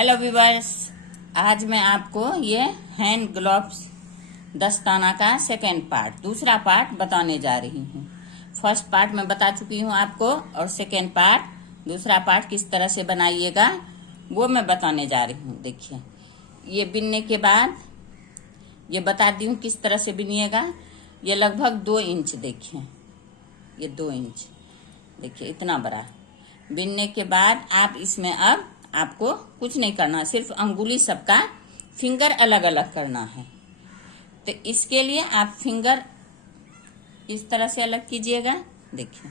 Hello viewers, आज मैं आपको ये हैंड ग्लोव्स दस्ताना का सेकेंड पार्ट, दूसरा पार्ट बताने जा रही हूँ। फर्स्ट पार्ट मैं बता चुकी हूँ आपको, और सेकेंड पार्ट, दूसरा पार्ट किस तरह से बनाइएगा वो मैं बताने जा रही हूँ। देखिए, ये बिनने के बाद ये बता दी हूँ किस तरह से बिनिएगा। ये लगभग 2 इंच, देखिए ये 2 इंच, देखिए इतना बड़ा। बिनने के बाद आप इसमें अब आपको कुछ नहीं करना, सिर्फ अंगुली सबका फिंगर अलग अलग करना है। तो इसके लिए आप फिंगर इस तरह से अलग कीजिएगा। देखिए,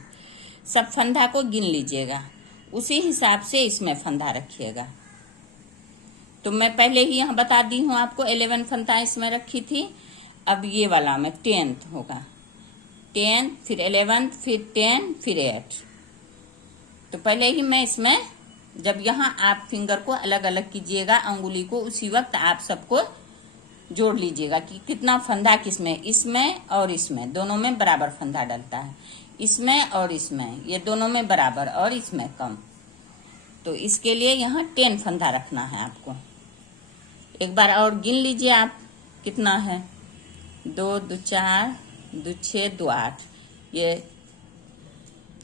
सब फंदा को गिन लीजिएगा, उसी हिसाब से इसमें फंदा रखिएगा। तो मैं पहले ही यहाँ बता दी हूँ आपको, 11 फंदा इसमें रखी थी। अब ये वाला में 10th होगा, 10 फिर 11 फिर 10 फिर 8। तो पहले ही मैं इसमें, जब यहाँ आप फिंगर को अलग अलग कीजिएगा अंगुली को, उसी वक्त आप सबको जोड़ लीजिएगा कि कितना फंदा किसमें, इसमें और इसमें, दोनों में बराबर फंदा डलता है। इसमें और इसमें, ये दोनों में बराबर और इसमें कम। तो इसके लिए यहाँ 10 फंदा रखना है आपको। एक बार और गिन लीजिए आप कितना है। 2 2 4 2 6 2 8। ये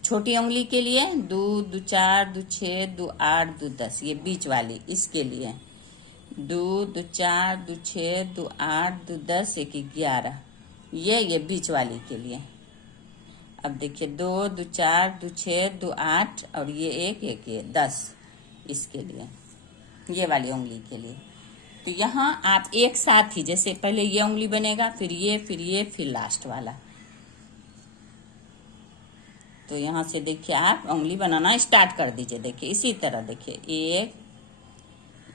छोटी उंगली के लिए 2 2 4 2 6 2 8 2 10। ये बीच वाली, इसके लिए 2 2 4 2 6 2 8 2 10 1 11। ये बीच वाली के लिए। अब देखिए 2 2 4 2 6 2 8 और ये 1 1 ये 10, इसके लिए, ये वाली उंगली के लिए। तो यहाँ आप एक साथ ही, जैसे पहले ये उंगली बनेगा, फिर ये, फिर ये, फिर लास्ट वाला। तो यहाँ से देखिए आप उंगली बनाना स्टार्ट कर दीजिए। देखिए इसी तरह, देखिए एक,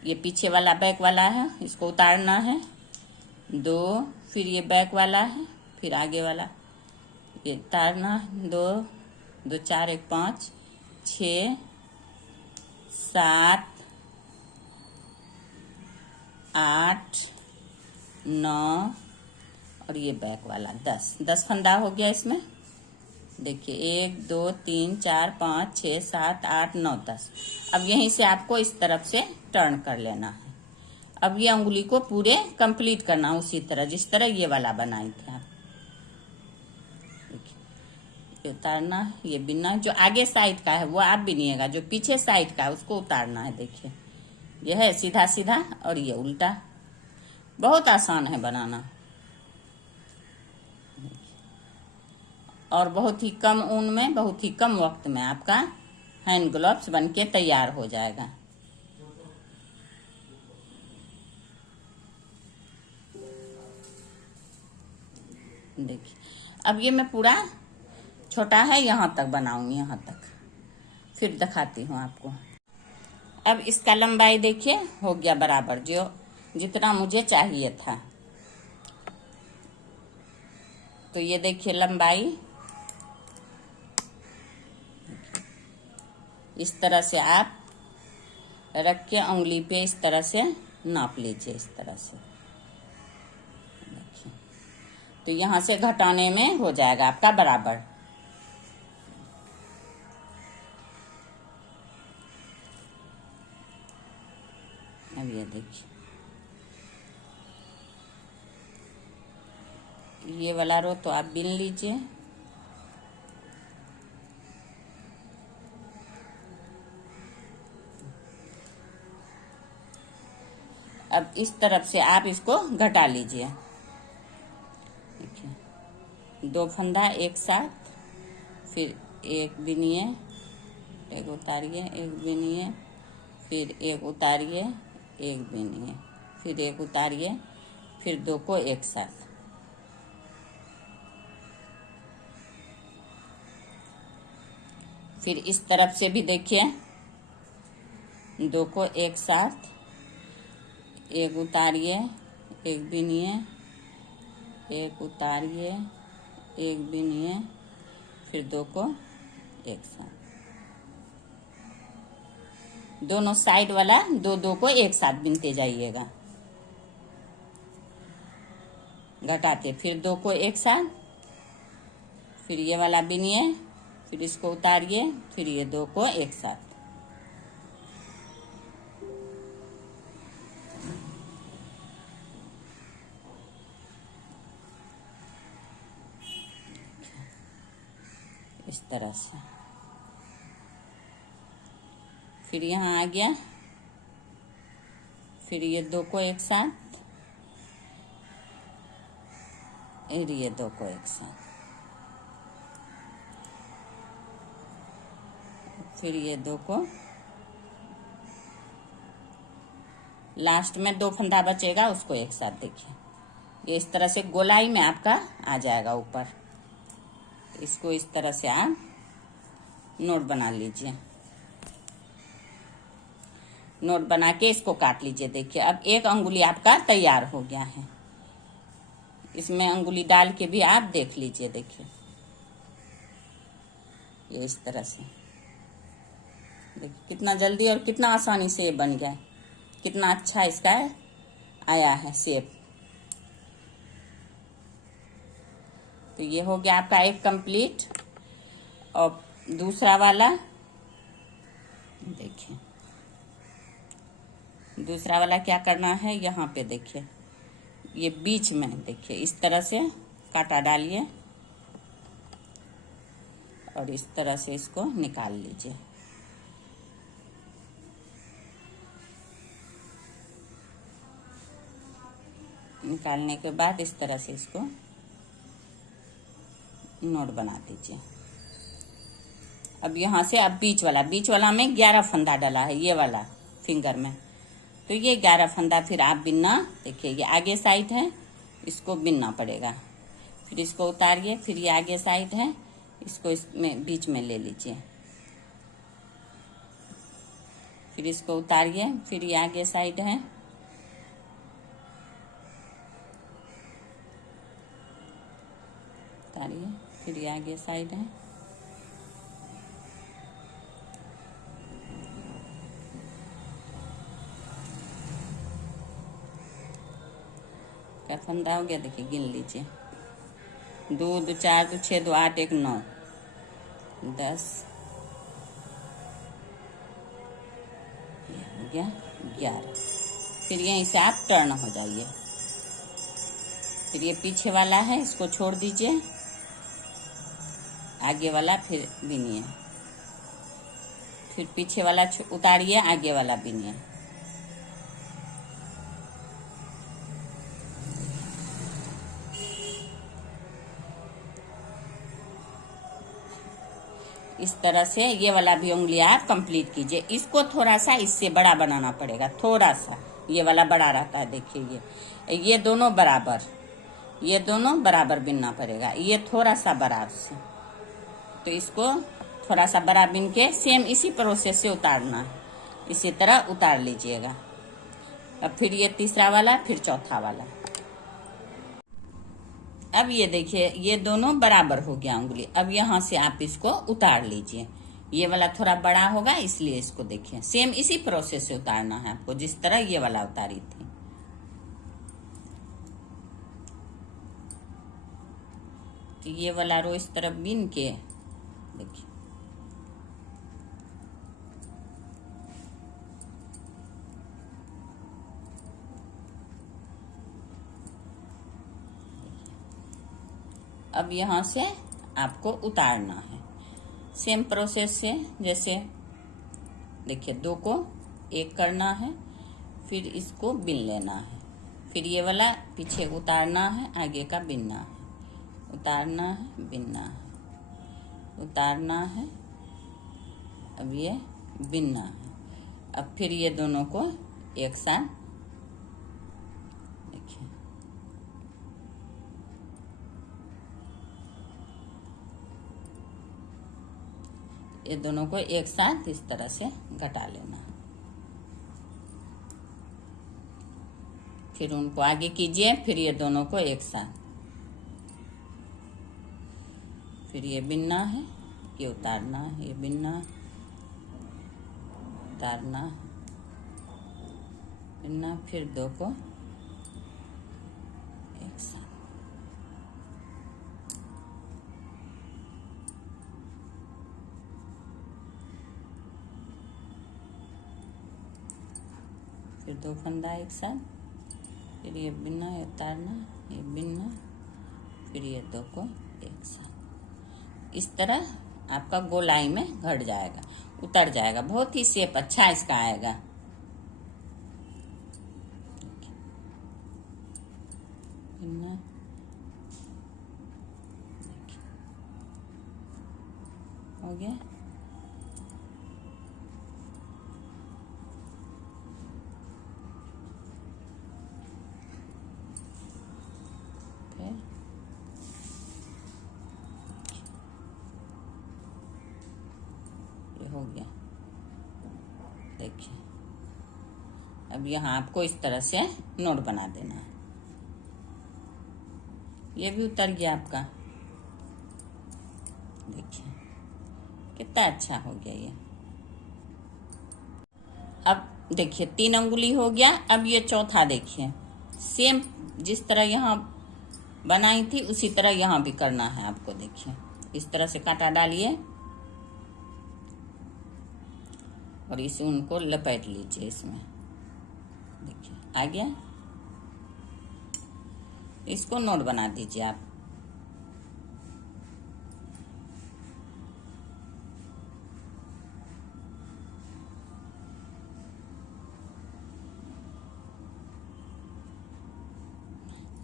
ये पीछे वाला बैक वाला है, इसको उतारना है। 2, फिर ये बैक वाला है, फिर आगे वाला, ये उतारना। 2 2 4 1 5 6 7 8 9 और ये बैक वाला 10 फंदा हो गया इसमें। देखिए 1 2 3 4 5 6 7 8 9 10। अब यहीं से आपको इस तरफ से टर्न कर लेना है। अब ये उंगली को पूरे कंप्लीट करना उसी तरह जिस तरह ये वाला बनाई थी आप। ये उतारना, ये बिनना। जो आगे साइड का है वो आप बिनिएगा, जो पीछे साइड का है उसको उतारना है। देखिए यह है सीधा सीधा और ये उल्टा। बहुत आसान है बनाना, और बहुत ही कम ऊन में, बहुत ही कम वक्त में आपका हैंड ग्लोव्स बनके तैयार हो जाएगा। देखिए, अब ये मैं पूरा छोटा है यहाँ तक बनाऊंगी, यहाँ तक, फिर दिखाती हूँ आपको। अब इसका लंबाई देखिए हो गया बराबर, जो जितना मुझे चाहिए था। तो ये देखिए लंबाई इस तरह से आप रख के उंगली पे इस तरह से नाप लीजिए, इस तरह से। देखिए, तो यहाँ से घटाने में हो जाएगा आपका बराबर। अब ये देखिए, ये वाला रो तो आप बिन लीजिए। अब इस तरफ से आप इसको घटा लीजिए। देखिए 2 फंदा एक साथ, फिर एक बिनिए, एक उतारिए, एक बिनिए, फिर एक उतारिए, एक बिनिए, फिर एक उतारिए, फिर 2 को एक साथ। फिर इस तरफ से भी देखिए 2 को एक साथ, एक उतारिए, एक बिनिए, एक उतारिए, एक बिनिए, फिर 2 को एक साथ। दोनों साइड वाला 2 2 को एक साथ बिनते जाइएगा, घटाते, फिर 2 को एक साथ, फिर ये वाला बिनिए, फिर इसको उतारिए, फिर ये 2 को एक साथ। इस तरह से। फिर यहाँ आ गया, फिर ये दो को एक साथ, और ये दो को एक साथ, फिर ये दो को, लास्ट में दो फंदा बचेगा उसको एक साथ। देखिए ये इस तरह से गोलाई में आपका आ जाएगा ऊपर। इसको इस तरह से आप नोट बना लीजिए। नोट बना के इसको काट लीजिए। देखिए अब एक अंगुली आपका तैयार हो गया है। इसमें अंगुली डाल के भी आप देख लीजिए। देखिए ये इस तरह से, देखिए कितना जल्दी और कितना आसानी से ये बन गया, कितना अच्छा इसका आया है शेप। तो ये हो गया आपका एक कंप्लीट। और दूसरा वाला देखिए, दूसरा वाला क्या करना है, यहाँ पे देखिए ये बीच में देखिए इस तरह से कांटा डालिए और इस तरह से इसको निकाल लीजिए। निकालने के बाद इस तरह से इसको नोट बना दीजिए। अब यहाँ से अब बीच वाला में 11 फंदा डाला है, ये वाला फिंगर में। तो ये 11 फंदा फिर आप बिनना, देखिए ये आगे साइड है, इसको बिनना पड़ेगा। फिर इसको उतारिए, फिर ये आगे साइड है, इसको इसमें बीच में ले लीजिए। फिर इसको उतारिए, फिर ये आगे साइड है, उतारिए, फिर ये आगे साइड है, क्या फंदा हो गया देखिए, गिन लीजिए। 2 2 4 2 6 2 8 1 9 10, ये हो गया 11। फिर यहीं से आप टर्न हो जाइए। फिर ये पीछे वाला है, इसको छोड़ दीजिए, आगे वाला फिर बिनिए। फिर पीछे वाला उतारिए, आगे वाला बिनिए। इस तरह से ये वाला भी उंगली आप कंप्लीट कीजिए। इसको थोड़ा सा इससे बड़ा बनाना पड़ेगा, थोड़ा सा ये वाला बड़ा रहता है। देखिए ये दोनों बराबर, ये दोनों बराबर बिनना पड़ेगा, ये थोड़ा सा बड़ा से। तो इसको थोड़ा सा बड़ा बिन के सेम इसी प्रोसेस से उतारना है, इसी तरह उतार लीजिएगा। अब फिर ये तीसरा वाला, फिर चौथा वाला। अब ये देखिए ये दोनों बराबर हो गया उंगली। अब यहाँ से आप इसको उतार लीजिए। ये वाला थोड़ा बड़ा होगा इसलिए इसको देखिए सेम इसी प्रोसेस से उतारना है आपको, जिस तरह ये वाला उतारी थी। तो ये वाला रो इस तरफ बीन के देखिए, अब यहाँ से आपको उतारना है सेम प्रोसेस से। जैसे देखिए 2 को 1 करना है, फिर इसको बिन लेना है, फिर ये वाला पीछे उतारना है, आगे का बिनना है, उतारना है, बिनना है, उतारना है, अब ये बिनना है। अब फिर ये दोनों को एक साथ देखिए, ये दोनों को एक साथ इस तरह से घटा लेना। फिर उनको आगे कीजिए, फिर ये दोनों को एक साथ, फिर ये बिनना है, ये उतारना है, ये बिनना, उतारना, बिनना, फिर 2 को एक साथ। फिर 2 फंदा एक साथ, फिर ये बिनना, ये उतारना, ये बिनना, फिर ये 2 को एक साथ। इस तरह आपका गोलाई में घट जाएगा, उतर जाएगा। बहुत ही शेप अच्छा इसका आएगा। हो गया। ये हो गया। देखिए, अब यहाँ आपको इस तरह से नोट बना देना है। ये भी उतर गया आपका। देखिए कितना अच्छा हो गया ये। अब देखिए 3 अंगुली हो गया। अब ये चौथा देखिए, सेम जिस तरह यहाँ बनाई थी उसी तरह यहाँ भी करना है आपको। देखिए इस तरह से कांटा डालिए और इस ऊन को लपेट लीजिए इसमें। देखिए आ गया। इसको नोट बना दीजिए आप।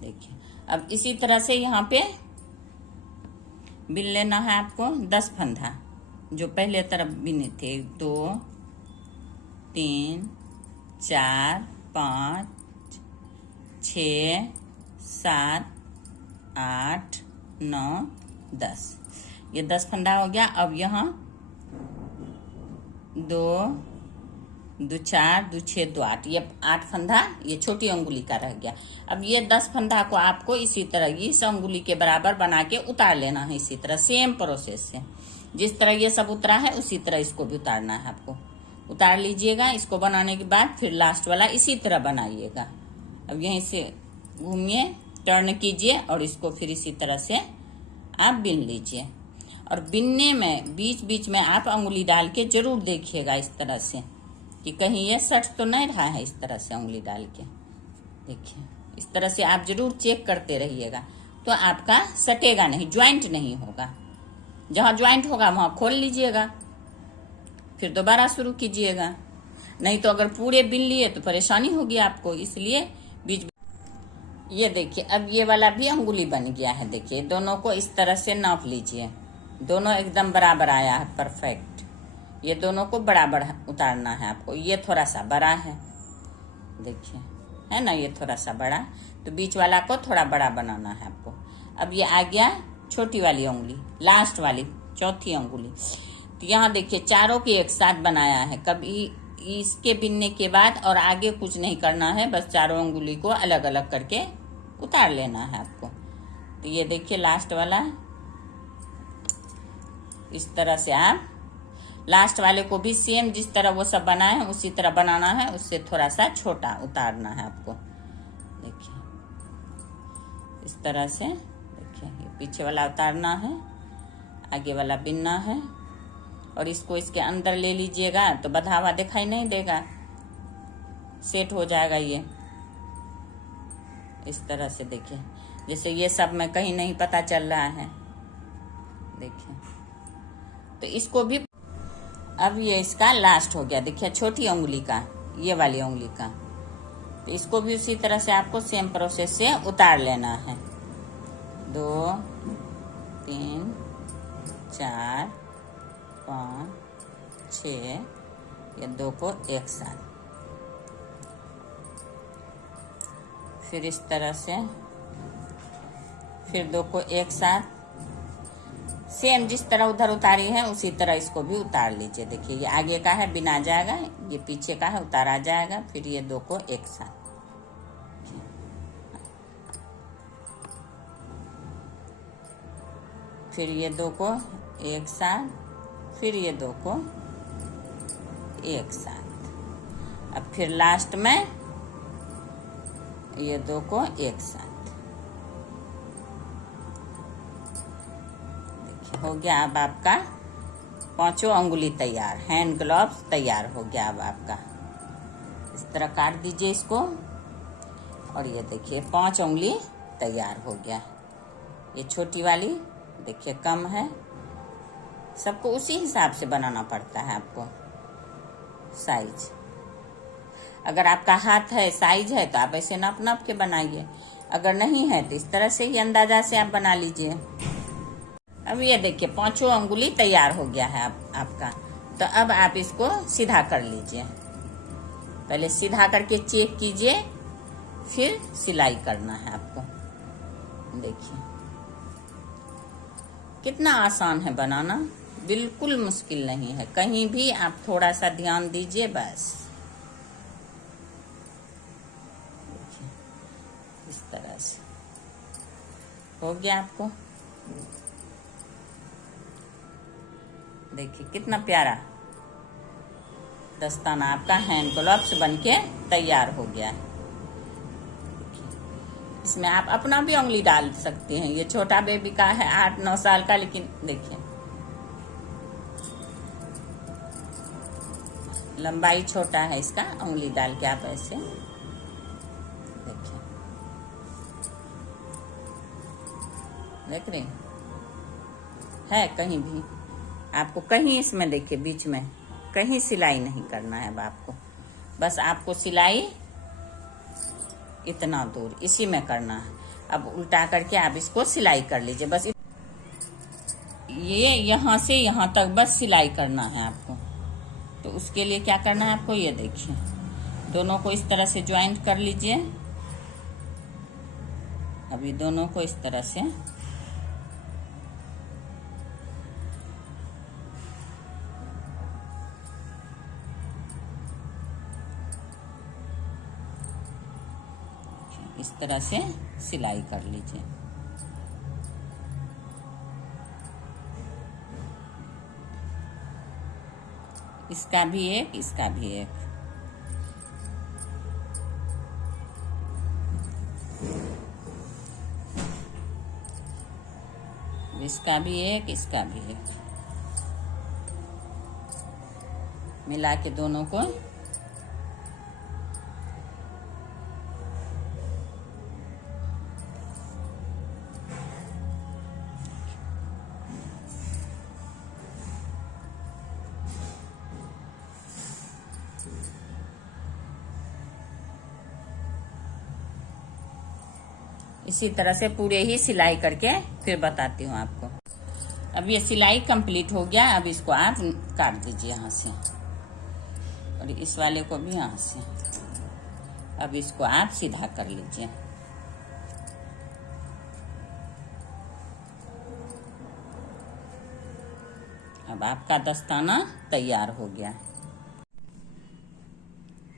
देखिए अब इसी तरह से यहाँ पे बिन लेना है आपको 10 फंदा, जो पहले तरफ बिने थे। 1 2 3 4 5 6 7 8 9 10। ये 10 फंदा हो गया। अब यहाँ 2 2 4 2 6 2 8, ये 8 फंदा ये छोटी अंगुली का रह गया। अब ये 10 फंदा को आपको इसी तरह इस अंगुली के बराबर बना के उतार लेना है। इसी तरह सेम प्रोसेस से जिस तरह ये सब उतरा है उसी तरह इसको भी उतारना है आपको। उतार लीजिएगा। इसको बनाने के बाद फिर लास्ट वाला इसी तरह बनाइएगा। अब यहीं से घूमिए, टर्न कीजिए और इसको फिर इसी तरह से आप बिन लीजिए। और बिनने में बीच बीच में आप अंगुली डाल के जरूर देखिएगा इस तरह से कि कहीं ये सट तो नहीं रहा है। इस तरह से उंगली डाल के देखिए, इस तरह से आप जरूर चेक करते रहिएगा, तो आपका सटेगा नहीं, ज्वाइंट नहीं होगा। जहां ज्वाइंट होगा वहां खोल लीजिएगा, फिर दोबारा शुरू कीजिएगा। नहीं तो अगर पूरे बिन लिए तो परेशानी होगी आपको। इसलिए बीच ये देखिए, अब ये वाला भी अंगुली बन गया है। देखिए दोनों को इस तरह से नाप लीजिए। दोनों एकदम बराबर आया है, परफेक्ट। ये दोनों को बराबर उतारना है आपको। ये थोड़ा सा बड़ा है, देखिए है ना, ये थोड़ा सा बड़ा, तो बीच वाला को थोड़ा बड़ा बनाना है आपको। अब ये आ गया छोटी वाली उंगली, लास्ट वाली चौथी उंगली। तो यहाँ देखिए चारों की एक साथ बनाया है। कभी इसके बिनने के बाद और आगे कुछ नहीं करना है, बस चारों उंगली को अलग अलग करके उतार लेना है आपको। तो ये देखिए लास्ट वाला, इस तरह से आप लास्ट वाले को भी सेम जिस तरह वो सब बनाए हैं उसी तरह बनाना है। उससे थोड़ा सा छोटा उतारना है आपको। देखिए इस तरह से। देखिए ये पीछे वाला उतारना है, आगे वाला बिनना है। और इसको इसके अंदर ले लीजिएगा तो बंधा हुआ दिखाई नहीं देगा, सेट हो जाएगा ये इस तरह से। देखिए जैसे ये सब में कहीं नहीं पता चल रहा है। देखिए तो इसको भी, अब ये इसका लास्ट हो गया। देखिए छोटी उंगली का, ये वाली उंगली का, तो इसको भी उसी तरह से आपको सेम प्रोसेस से उतार लेना है। 2 3 4 5 6, ये 2 को एक साथ, फिर इस तरह से, फिर 2 को एक साथ, सेम जिस तरह उधर उतारी है उसी तरह इसको भी उतार लीजिए। देखिए ये आगे का है बिना जाएगा, ये पीछे का है उतारा जाएगा। फिर ये 2 को एक साथ, फिर ये 2 को एक साथ, फिर ये 2 को एक साथ। अब फिर लास्ट में ये 2 को एक साथ। हो गया अब आपका 5 अंगुली तैयार, हैंड ग्लव्स तैयार हो गया अब आपका। इस तरह काट दीजिए इसको और ये देखिए 5 उंगली तैयार हो गया। ये छोटी वाली देखिए कम है, सबको उसी हिसाब से बनाना पड़ता है आपको साइज। अगर आपका हाथ है साइज है तो आप ऐसे नाप नाप के बनाइए, अगर नहीं है तो इस तरह से ही अंदाजा से आप बना लीजिए। अब ये देखिए 5 अंगुली तैयार हो गया है आपका। तो अब आप इसको सीधा कर लीजिए, पहले सीधा करके चेक कीजिए, फिर सिलाई करना है आपको। देखिए कितना आसान है बनाना, बिल्कुल मुश्किल नहीं है। कहीं भी आप थोड़ा सा ध्यान दीजिए बस। देखिए इस तरह से हो गया आपको। देखिए कितना प्यारा दस्ताना आपका हैंड ग्लव्स बनके तैयार हो गया है। इसमें आप अपना भी उंगली डाल सकती हैं। ये छोटा बेबी का है 8-9 साल का, लेकिन देखिए लंबाई छोटा है इसका, उंगली डाल के आप ऐसे देखिए, देख रहे है। कहीं भी आपको कहीं इसमें देखिए बीच में कहीं सिलाई नहीं करना है अब आपको, बस आपको सिलाई इतना दूर इसी में करना है। अब उल्टा करके आप इसको सिलाई कर लीजिए, बस ये यहाँ से यहाँ तक बस सिलाई करना है आपको। तो उसके लिए क्या करना है आपको, ये देखिए दोनों को इस तरह से ज्वाइंट कर लीजिए। अभी दोनों को इस तरह से इस तरह से सिलाई कर लीजिए। इसका भी एक, इसका भी एक। इसका भी एक, इसका भी एक, मिला के दोनों को इसी तरह से पूरे ही सिलाई करके फिर बताती हूँ आपको। अब ये सिलाई कंप्लीट हो गया। अब इसको आप काट दीजिए यहाँ से, और इस वाले को भी यहाँ से। अब इसको आप सीधा कर लीजिए। अब आपका दस्ताना तैयार हो गया।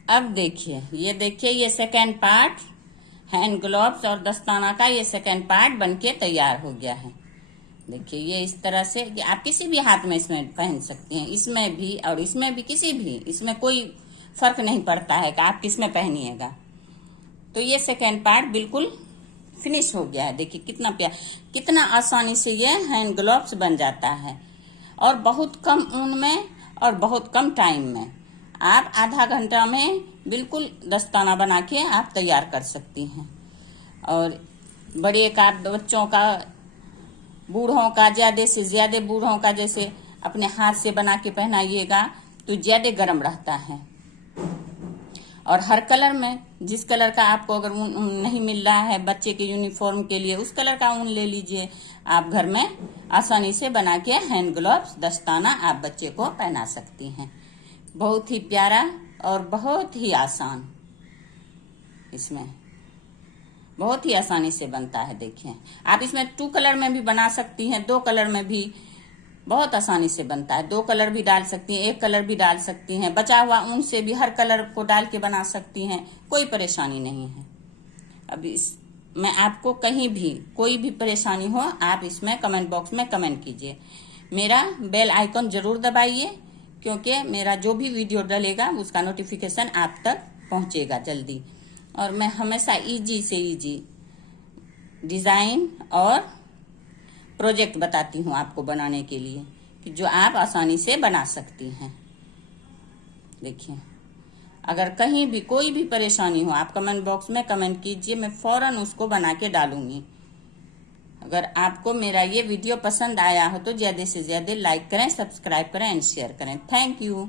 अब देखिए ये सेकेंड पार्ट हैंड ग्लव्स और दस्ताना का ये सेकेंड पार्ट बनके तैयार हो गया है। देखिए ये इस तरह से कि आप किसी भी हाथ में इसमें पहन सकती हैं, इसमें भी और इसमें भी, किसी भी, इसमें कोई फर्क नहीं पड़ता है कि आप किस में पहनिएगा। तो ये सेकेंड पार्ट बिल्कुल फिनिश हो गया है। देखिए कितना प्यार, कितना आसानी से ये हैंड ग्लव्स बन जाता है, और बहुत कम ऊन में और बहुत कम टाइम में। आप आधा घंटा में बिल्कुल दस्ताना बना के आप तैयार कर सकती हैं। और बड़े का, बच्चों का, बूढ़ों का, ज्यादा से ज्यादा बूढ़ों का जैसे अपने हाथ से बना के पहनाइएगा तो ज्यादा गर्म रहता है। और हर कलर में, जिस कलर का आपको अगर ऊन नहीं मिल रहा है बच्चे के यूनिफॉर्म के लिए, उस कलर का ऊन ले लीजिए। आप घर में आसानी से बना के हैंड ग्लव्स दस्ताना आप बच्चे को पहना सकती हैं। बहुत ही प्यारा और बहुत ही आसान, इसमें बहुत ही आसानी से बनता है। देखिए आप इसमें 2 कलर में भी बना सकती हैं, 2 कलर में भी बहुत आसानी से बनता है। 2 कलर भी डाल सकती हैं, 1 कलर भी डाल सकती हैं। बचा हुआ ऊन से भी हर कलर को डाल के बना सकती हैं, कोई परेशानी नहीं है। अब इसमें आपको कहीं भी कोई भी परेशानी हो, आप इसमें कमेंट बॉक्स में कमेंट कीजिए। मेरा बेल आइकन जरूर दबाइए, क्योंकि मेरा जो भी वीडियो डलेगा उसका नोटिफिकेशन आप तक पहुंचेगा जल्दी। और मैं हमेशा इजी से इजी डिजाइन और प्रोजेक्ट बताती हूँ आपको बनाने के लिए, कि जो आप आसानी से बना सकती हैं। देखिए अगर कहीं भी कोई भी परेशानी हो, आप कमेंट बॉक्स में कमेंट कीजिए, मैं फौरन उसको बना के डालूंगी। अगर आपको मेरा ये वीडियो पसंद आया हो तो ज्यादा से ज्यादा लाइक करें, सब्सक्राइब करें एंड शेयर करें। Thank you.